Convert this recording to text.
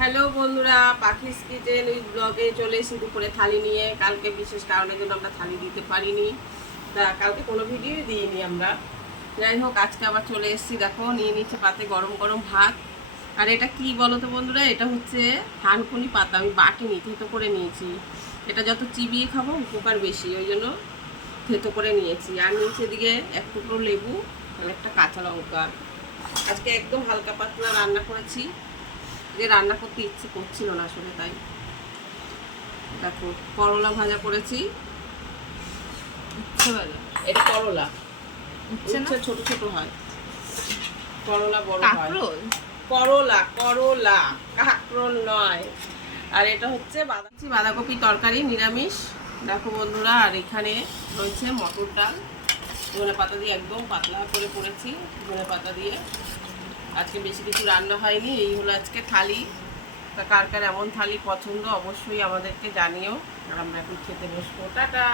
Hello বন্ধুরা, পাখিস kitchen with ব্লগে চলে এসেছি দুপুরে থালি নিয়ে। কালকে বিশেষ কারণের জন্য আমরা থালি দিতে পারিনি, তা কালকে কোনো ভিডিও দিইনি আমরা। যাই হোক, আজকে আবার চলে এসেছি। দেখো, নিয়ে নিচ্ছে পাতে গরম গরম ভাত। আর এটা কি বলো তো বন্ধুরা, এটা হচ্ছে থানকুনি পাতা। আমি বাটিনি, থেতো করে নিয়েছি। এটা যত চিবিয়ে খাবো উপকার বেশি, ওই জন্য থেতো করে নিয়েছি। আর নিচে দিকে এক টুকরো লেবু আর একটা কাঁচা লঙ্কা। আজকে একদম হালকা পাতলা রান্না করেছি, যে রান্না করতে ইচ্ছে করছিল না আসলে, তাই। দেখো, করলা ভাজা করেছি। উচ্ছে ভাজা। এটা করলা, উচ্ছে না, উচ্ছে ছোট ছোট হয়, করলা বড় হয়। কাঁকরোল। করলা করলা, কাঁকরোল নয়। আর এটা হচ্ছে বাঁধাকপি তরকারি, নিরামিষ। দেখো বন্ধুরা, আর এখানে রয়েছে মটর ডাল, ধনে পাতা দিয়ে একদম পাতলা করে করেছি, ধনে পাতা দিয়ে। আজকে বেশি কিছু রান্না হয়নি, এই হলো আজকে থালি। তা কার কার এমন থালি পছন্দ অবশ্যই আমাদেরকে জানিও। আর আমরা এখন খেতে বসবো। টাটা।